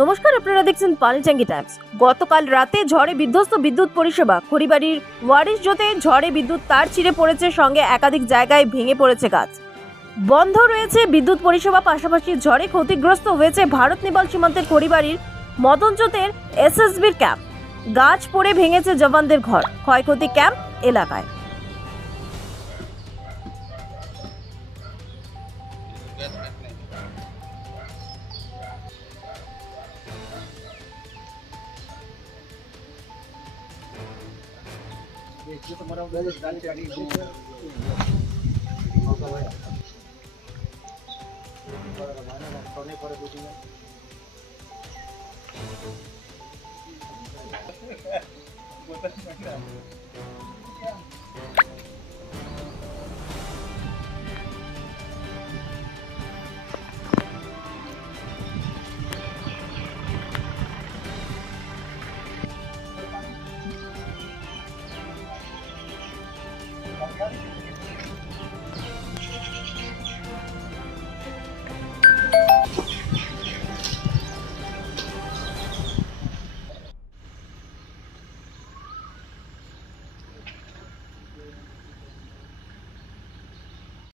নমস্কার, আপনারা দেখছেন পানিটাঙ্গি টাইমস। গতকাল রাতে ঝড়ে বিধ্বস্ত বিদ্যুৎ পরিষেবা। খড়িবাড়ির ওয়ারিশ জোতে ঝড়ে বিদ্যুৎ তার ছিঁড়ে পড়েছে, সঙ্গে একাধিক জায়গায় ভেঙে পড়েছে গাছ। বন্ধ রয়েছে বিদ্যুৎ পরিষেবা, পাশাপাশি ঝড়ে ক্ষতিগ্রস্ত হয়েছে ভারত নেপাল সীমান্তের খড়িবাড়ির মদনজোতের এসএসবির ক্যাম্প। গাছ পড়ে ভেঙেছে জওয়ানদের ঘর, ক্ষয়ক্ষতি ক্যাম্প এলাকায়।